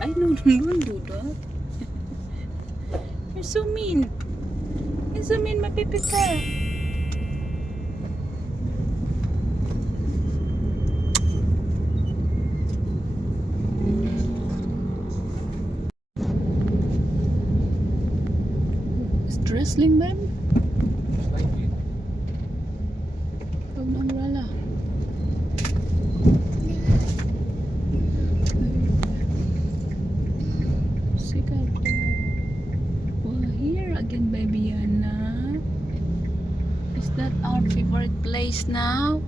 I don't do that. You're so mean. You're so mean, mapipika. Wrestling, babe? Slightly. Huwag na umbrella. Sikat po. Well, here again, baby Yana. Is that our favorite place now?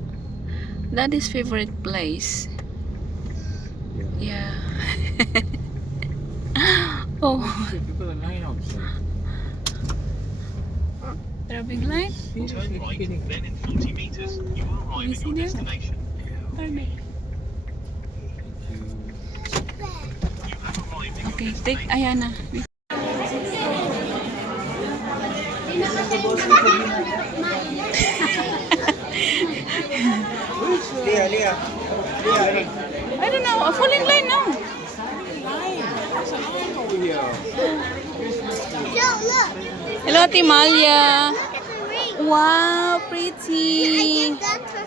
That is favorite place. Yeah. Oh, People are lying outside. traffic light? Turn right, then in 40 meters, you will arrive at your destination. Are they? You have arrived at your Okay, take destination. Ayana. Leah. I don't know, a falling line now. There's a line over here. Look. Hello, Timalia. Look at the ring. Wow, I pretty. give that to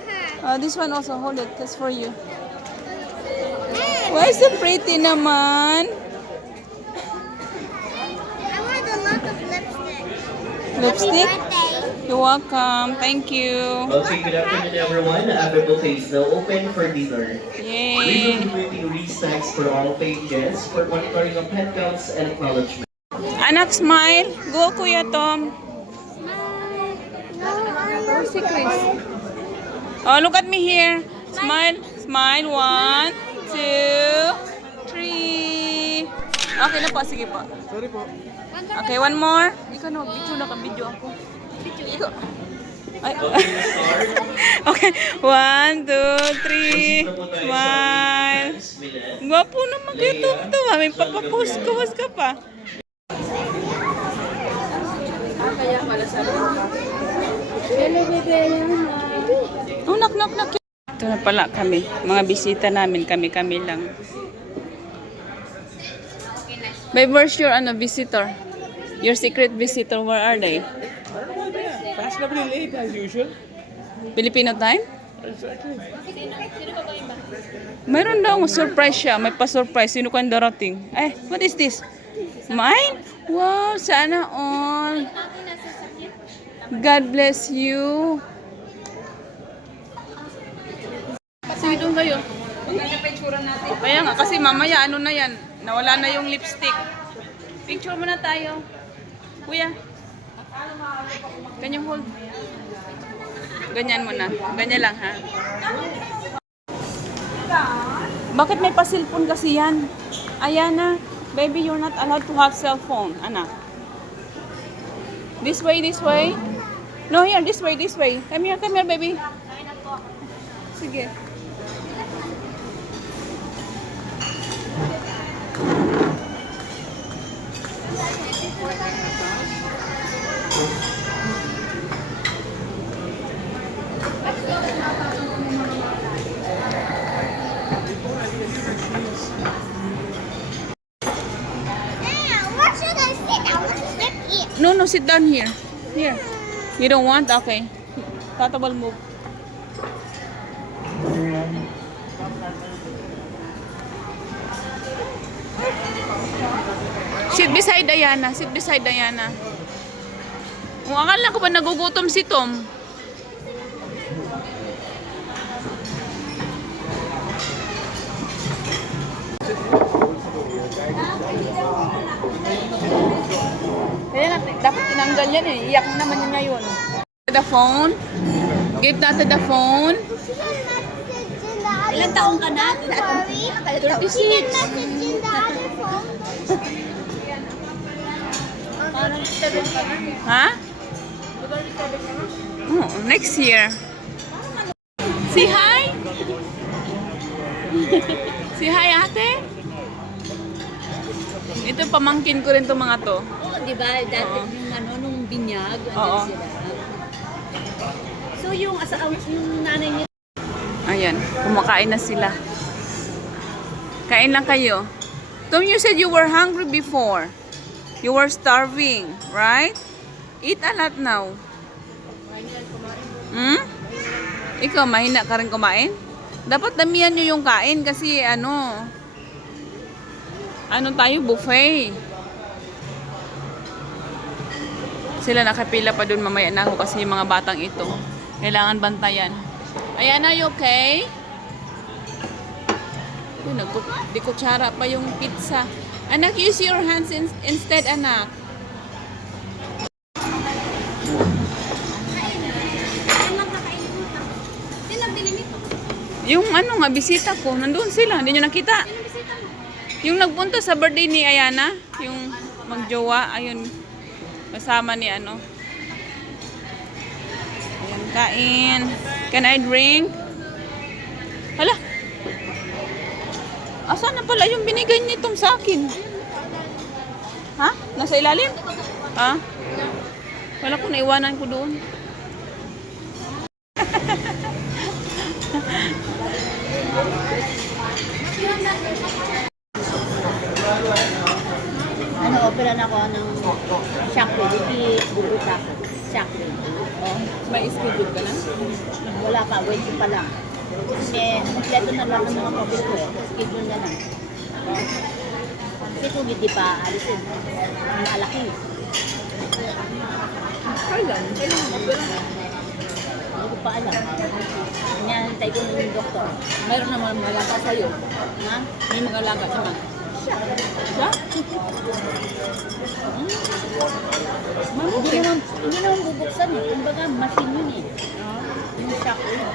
her. This one also, hold it, that's for you. And Why so pretty naman? I want a lot of lipstick. Lipstick? Happy birthday. You're welcome. Thank you. Okay, good afternoon everyone. Our buffet is now open for dinner. We will Yay. be waiting restacks for all paying guests for monitoring of head counts and acknowledgement. Anak, smile. Go, Kuya Tom. No, Si Chris. Oh, look at me here. Smile. Smile. 1, 2, 3. Okay na po. Sige po. Sorry po. Okay, one more. Ikaw na, video ako. Ikaw. Ay. Okay, 1, 2, 3. Smile. Gwapo naman kayo to. May papapost ka pa. Kaya pala sa oh, knock. Ito na pala kami. Mga bisita namin. Kami lang. Babe, where's your visitor? Your secret visitor, where are they? Fashionably late as usual. Filipino time? Exactly. Mayroon daw surprise siya. May pa-surprise. Sino kang darating? What is this? Mine? Wow, sana all. God bless you. Sige, doon kayo. Maganda pa itsura natin. Kaya nga, kasi mamaya ano na yan. Nawala na yung lipstick. Picture muna tayo. Kuya. Ganyan hold. Ganyan mo na. Ganyan lang, ha? Bakit may pasilpon kasi yan? Ayana, baby, you're not allowed to have cell phone. Anak. This way. No, here, this way. Come here, baby. Sige. Where should I sit? I want to sit here. No, sit down here. Here. You don't want? Okay. Tata will move. Sit beside Diana. Kung akala ko ba nagugutom si Tom? Kaya dapat tinanggal yan eh. Iyak na naman yan ngayon. The phone. Give Tata the phone. Ilang taong ka na? Sorry. 36. She can message in the other phone. Ha? Oh, next year. Say hi. Say hi, ate. Ito, pamangkin ko rin itong mga to. Oo, di ba? Dati nung binyag, Oo. andyan sila. So yung nanay niya, Ayan, kumakain na sila. Kain lang kayo. Tom, you said you were hungry before. You were starving, right? Eat a lot now. Hmm? Ikaw, mahina ka rin kumain? Dapat damihan nyo yung kain kasi ano tayo, buffet. Sila nakapila pa dun, mamaya na ako kasi yung mga batang ito. Kailangan bantayan. Ayan na, you okay? Di kutsara pa yung pizza. Anak, use your hands instead, anak. Yung ano nga, bisita ko, nandun sila, hindi nyo nakita. Yung nagpunta sa birthday ni Ayana, yung magjowa, ayun, kasama ni ano. Ayan, kain. Can I drink? Hala. Asan na pala yung binigay ni Tom sa akin? Ha? Nasa ilalim? Ha? Wala ko, naiwanan ko doon. Ano, operan ako ng chocolate. Hindi bubuta. Chocolate. Oh. May schedule ka na? Wala pa, waiting pa lang. Kasi, kompleto na lang ang mga COVID ko eh. Schedule na lang. Oh. Kasi kung hindi pa, alisin. Ang malaki. Kailan? Kailan opera? Hindi ko pa alam. Hinihintay ko ng doktor. Mayroon naman mga alaga sa'yo. Ha? May mga alaga naman. Siya? Hindi naman bubuksan eh. Kumbaga, machine yun eh. Yung shock yun.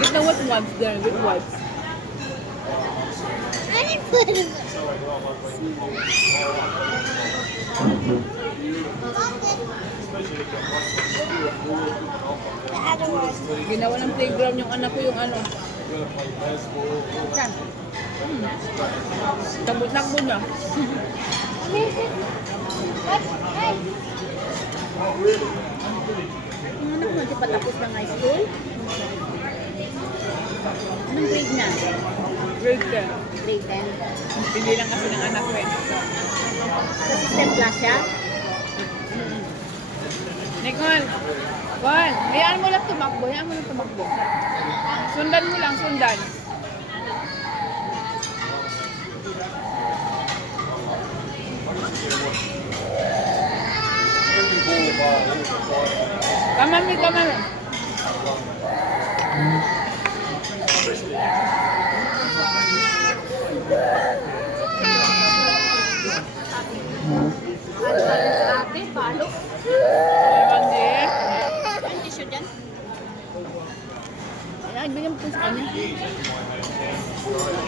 Get the wet wipes there, wet wipes. I didn't put it in the other one. Ginawa ng playground yung anak ko yung ano. Saan? Takbo-takbo niya. What? Hey. Yung anak mo, di pa tapos ng high school? Anong grade na? Grade 10. Grade 10. Hindi lang kasi ng anak ko eh. Sa system class siya? Nicole! Juan! Hayaan mo lang tumakbo. Hayaan mo lang tumakbo. Sundan mo lang, sundan. Kamami, kamami. Ate, palo. Ewan din. Ang tissue dyan? Ay, bigyan mo sa kanya.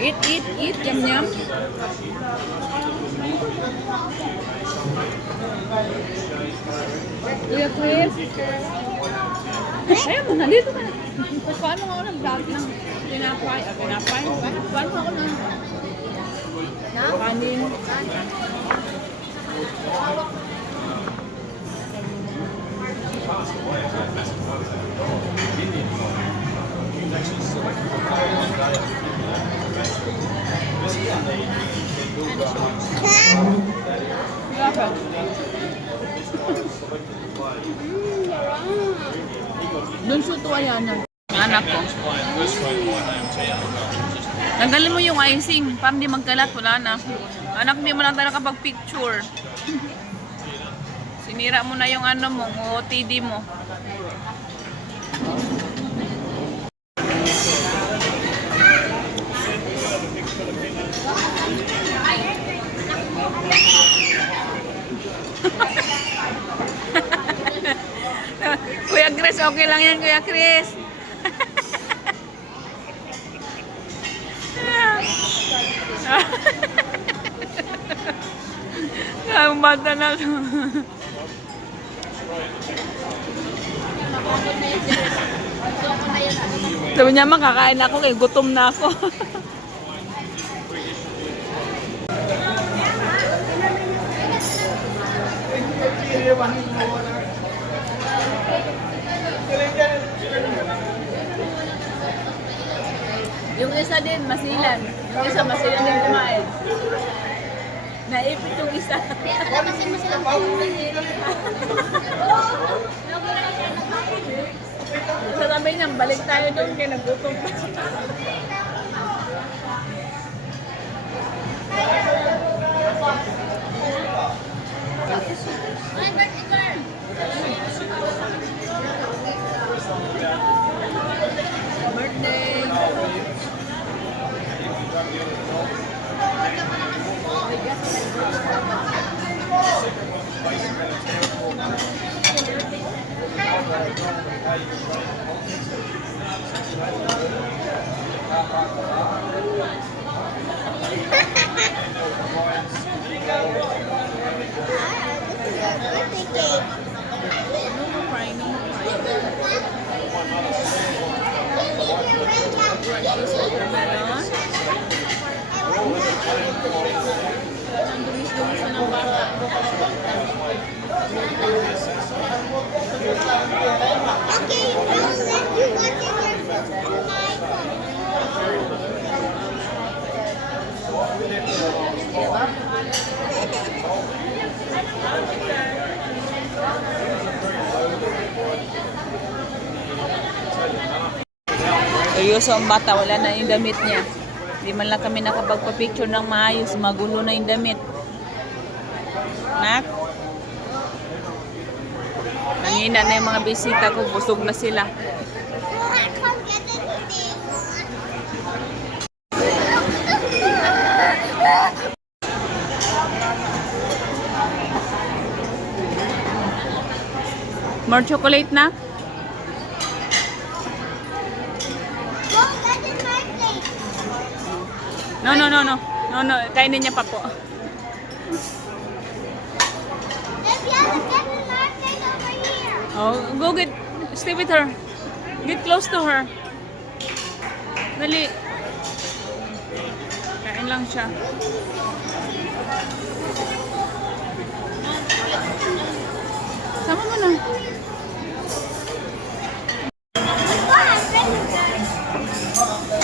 Eat, eat, eat. Yum, yum. Kuya Chris. Ayaw mo, nandito ka na. Paano mo ako nag-vlog ng tinapay? Tinapay? Paano mo ako ng kanin? Dapat. Doon siya tuwayan na. Anak ko. Tanggalin mo yung icing para hindi magkalat. Wala na. Anak, hindi mo lang talaga kapag-picture. Sinira mo na yung ano mo, OOTD mo. Kuya Chris, okay lang yan, Kuya Chris. Ang bata na to. Sabi niya, makakain ako, gutom na ako. Yung isa din, masilan. Yung isa, masilan din kumain. Naipit yung isa. Palabasin mo silang Sasabi niya, balik tayo doon kaya nagutom pa. Ay, birthday girl. Birthday. Birthday cake. Okay, I'll let you watch it your phone. Seryoso ang bata, wala na yung damit niya. Hindi man lang kami nakapagpa-picture ng maayos, magulo na yung damit. Nak? Nangina na yung mga bisita ko, busog na sila. Come get anything. More chocolate na? Go get in my plate. No. Kainin niya pa po. If you have to get in my plate over here. Oh, go get, stay with her. Get close to her. Dali. Kain lang siya. Sama mo na.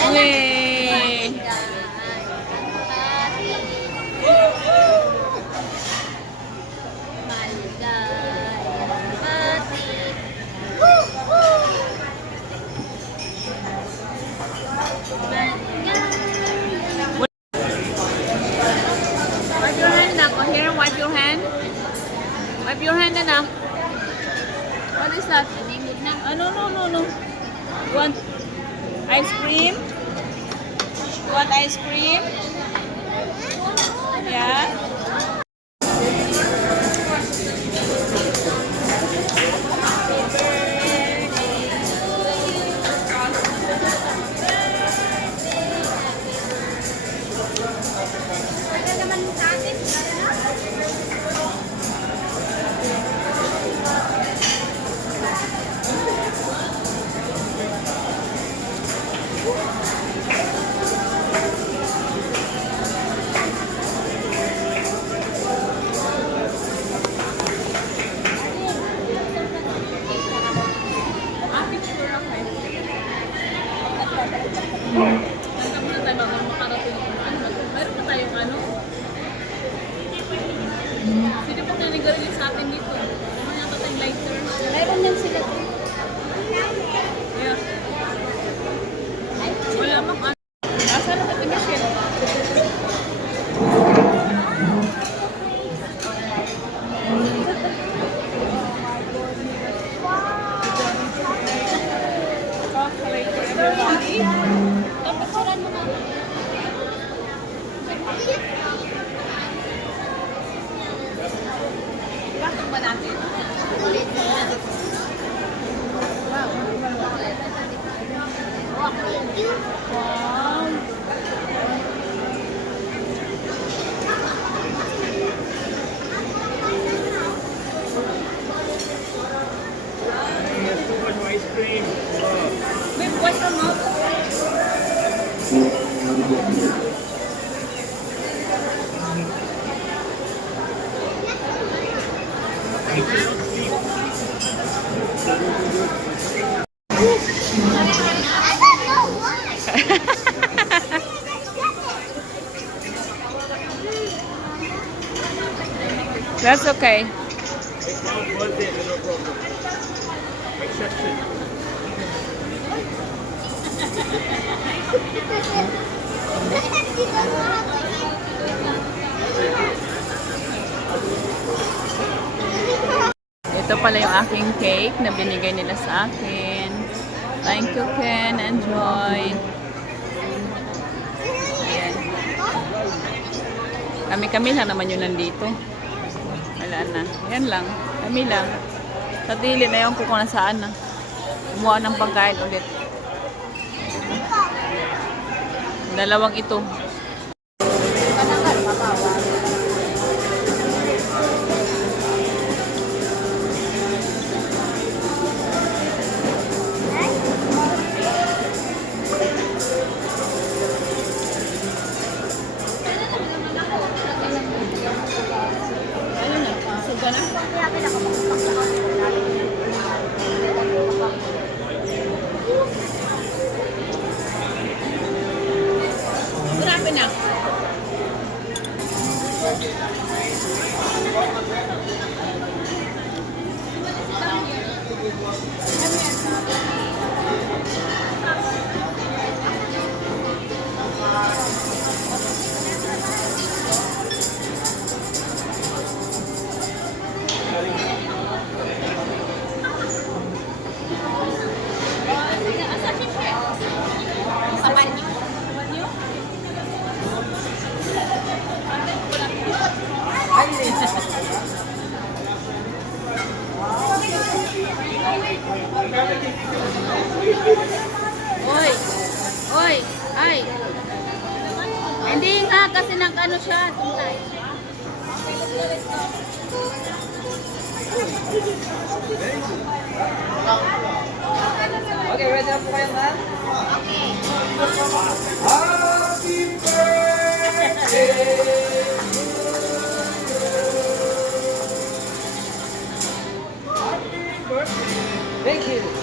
Yay! Wipe your hand na. Go here and wipe your hand. Wipe your hand na. What is that? No. You want ice cream? You want ice cream? Yeah? Sino po tayo nag-release sa atin dito? Ano yata tayong lighter? Meron din sila. Yeah. Wala mang ano. Asa na sa Michelle? Chocolate for everybody. Picturean mo na. Bakit ba natin? Wow. There's too much ice cream. Babe, what's your mouth? That's okay. Ito pala yung aking cake na binigay nila sa akin. Thank you, Ken. Enjoy. Ayan. Kami-kami lang naman yun nandito. Wala na. Yan lang. Kami lang. Sa dili na yung kung nasaan na. Kumuha ng pagkain ulit. Dalawang ito. Marami na. Oy! Oy! Ay! Hindi nga kasi nag-ano siya. Okay, ready na po kayo, ma'am? Thank you.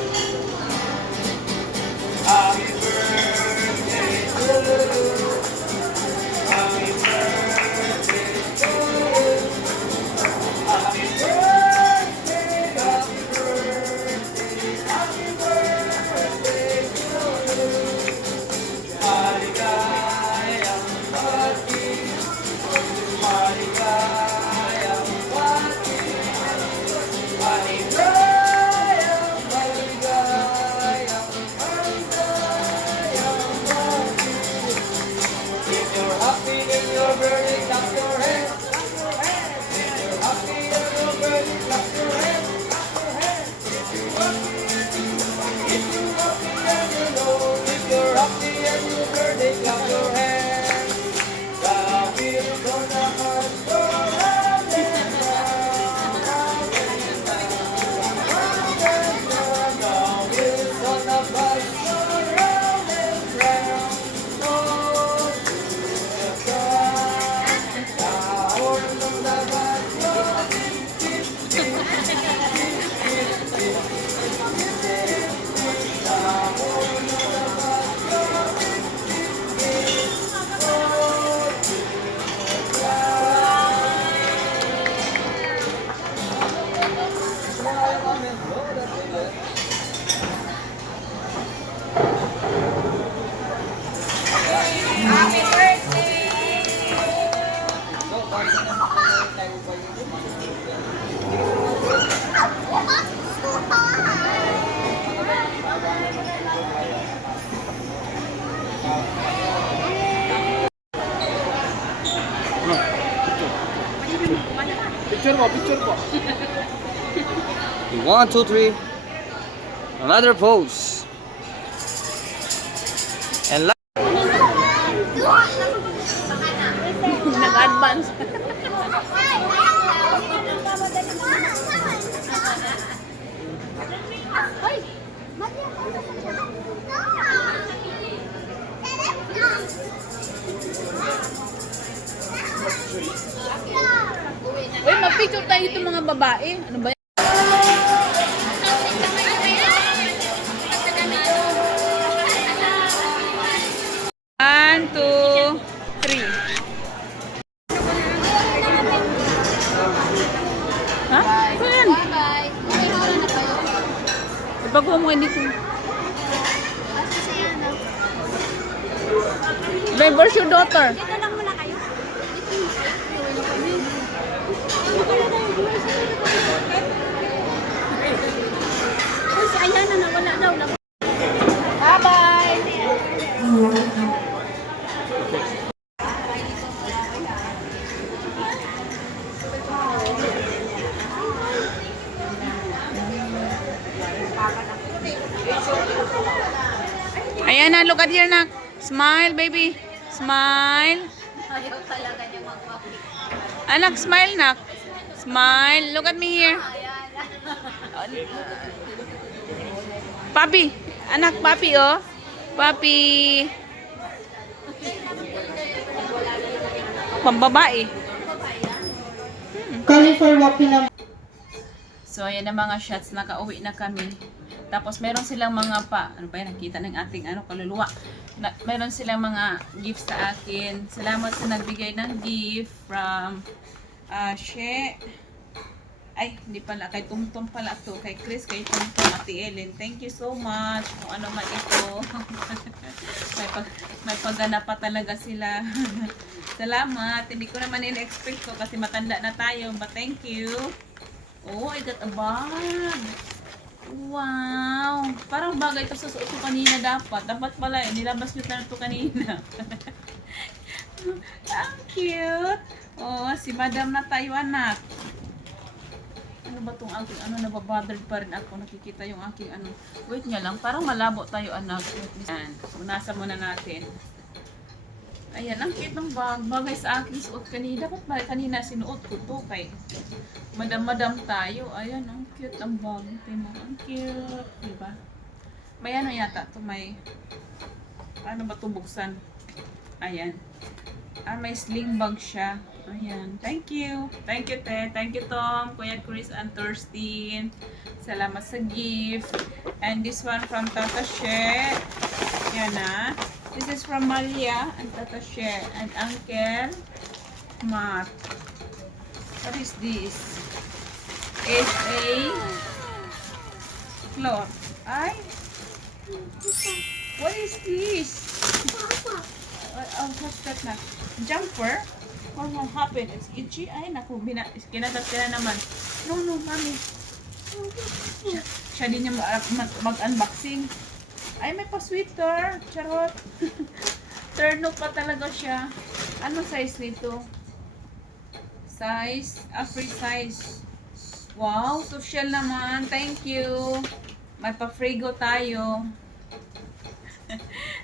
Picture mo, picture mo. 1, 2, 3. Another pose. And Nag-advance. Uy, mag-picture tayo itong mga babae. Ano ba yan? One, two, three. Pagkuha mo hindi ko. Kasi siya na. Babe, where's your daughter? Dito lang muna kayo. Kasi ayan na, nawala daw. Bye-bye! Ayan na, look at here, nak. Smile, baby. Smile. Anak, smile, nak. Smile. Look at me here. Papi. Anak, papi, oh. Papi. Pambabae. Calling for walking na. So, ayan na mga shots. Nakauwi na kami. Tapos, meron silang mga ano ba yan? Nakita ng ating kaluluwa. Meron silang mga gifts sa akin. Salamat sa nagbigay ng gift from She. Ay, hindi pala. Kay Tumtum pala to. Kay Chris, kay Tumtum, Ate Ellen. Thank you so much. Kung ano man ito. may pagganap pa talaga sila. Salamat. Hindi ko naman in-expect ko kasi matanda na tayo. But thank you. Oh, I got a bag. Wow. Parang bagay ito sa suot ko kanina dapat. Dapat pala nilabas nyo na ito kanina. Ang cute. Oh, si Madam na tayo, anak. Ano ba itong aking nababothered pa rin ako. Nakikita yung aking Wait nga lang, parang malabo tayo, anak. Ayan, punasan muna natin. Ayan, ang cute ng bag. Bagay sa aking suot kanina. Dapat ba kanina sinuot ko to kay madam tayo. Ayan, ang cute ang bag. Tingnan mo, ang cute. Diba? May yata to, may ano ba ito buksan? Ayan. May sling bag siya. Ayan. Thank you. Thank you, Te. Thank you, Tom, Kuya Chris, and Thurstin. Salamat sa gift. And this one from Tata She. Yan na. This is from Malia and Tata She. And Uncle Matt. What is this? It's a cloth. Ay? What is this? What's that na? Jumper? What will happen? It's itchy. Ay, naku, kinatat ka na naman. No, mami. Siya din yung mag-unboxing. Ay, may pa-sweater. Charot. Turn pa talaga siya. Ano size nito? Free size. Wow, social naman. Thank you. May pa-frigo tayo.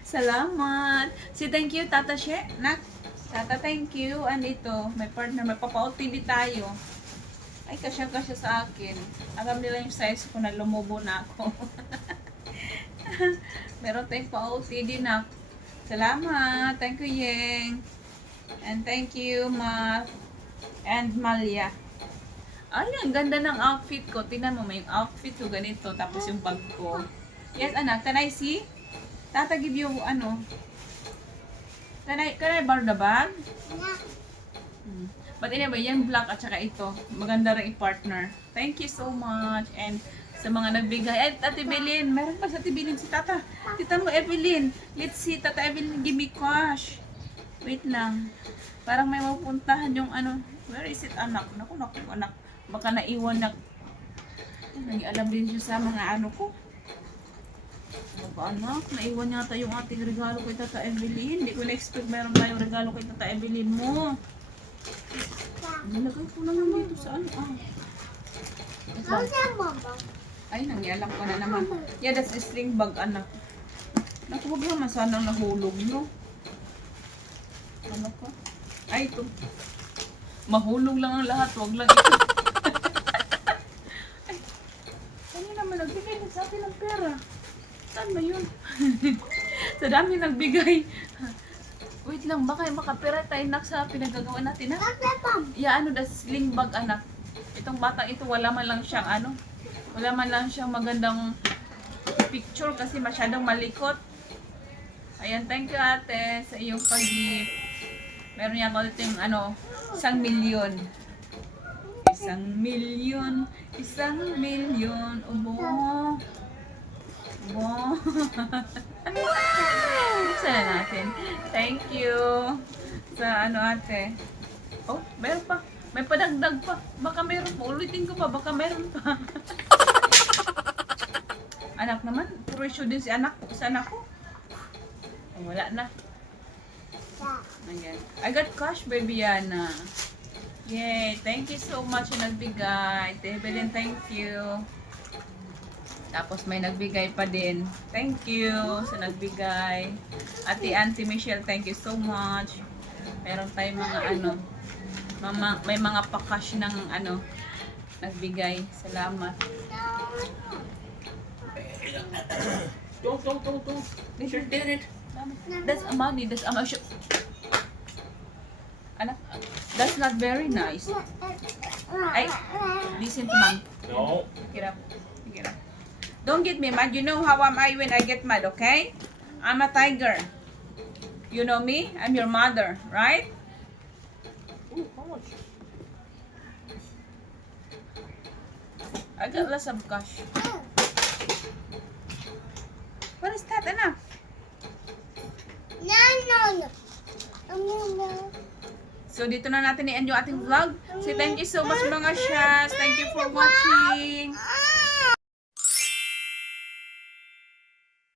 Salamat. Thank you, Tata She. Nak. Tata, thank you. And ito, may partner, may papa-OTD tayo. Ay, kasya-kasya sa akin. Alam nila yung size ko na lumubo na ako. Meron tayong pa-OTD na. Salamat. Thank you, Yeng. And thank you, Matt. And Malia. Ay, ang ganda ng outfit ko. Tingnan mo, may outfit ko ganito. Tapos yung bag ko. Yes, anak. Can I see? Tata, give you, Can I borrow the bag? But anyway, yung black at saka ito, maganda rin i-partner. Thank you so much. And sa mga nagbigay. At Ate Evelyn, meron pa sa Ate Evelyn si Tata. Tita mo, Evelyn. Let's see, Tata Evelyn, give me cash. Wait lang. Parang may mapuntahan yung where is it, anak? Naku, anak. Baka naiwan na. Nag-alam din siya sa mga ko. Baka anak, naiwan yata yung ating regalo kay Tata Evelyn. Hindi ko na-expect meron tayong regalo kay Tata Evelyn mo. Nilagay ko lang dito sa Ay, nangialam ko na naman. Yeah, that's a string bag, anak. Naku, huwag naman sanang nahulog, no? Ano ko? Ay, ito. Mahulog lang ang lahat, huwag lang ito. Ay, kanina naman nagbigay na sa atin ng pera. Saan ba yun? Sa dami nagbigay. Wait lang, baka makapera tayo nak sa pinagagawa natin, ha? Yeah, that's sling bag, anak. Itong batang ito, wala man lang siyang magandang picture kasi masyadong malikot. Ayan, thank you, ate, sa iyong pag-gift. Meron niya ako dito yung 1 milyon. 1 milyon. 1 milyon. Ubo. Buksan na natin. Thank you. Sa ano ate. Oh, meron pa. May padagdag pa. Baka meron pa. Ulitin ko pa. Baka meron pa. Anak naman. Puro issue din si anak. Sa anak ko. Oh, wala na. Ayan. I got cash, baby Yana. Yay. Thank you so much na nagbigay. Evelyn, thank you. Tapos may nagbigay pa din. Thank you sa nagbigay. Auntie Michelle, thank you so much. Meron tayong mga ano, may mga pa-cash ng ano, nagbigay. Salamat. Don't. That's a money. That's a money. Anak, that's not very nice. Ay, listen to mom. No. Get up. Get up. Don't get me mad. You know how am I when I get mad, okay? I'm a tiger. You know me? I'm your mother, right? Ooh, how much? I got lots of cash. What is that, anak? No. So, dito na natin i-end yung ating vlog. So, thank you so much mga Shas. Thank you for watching.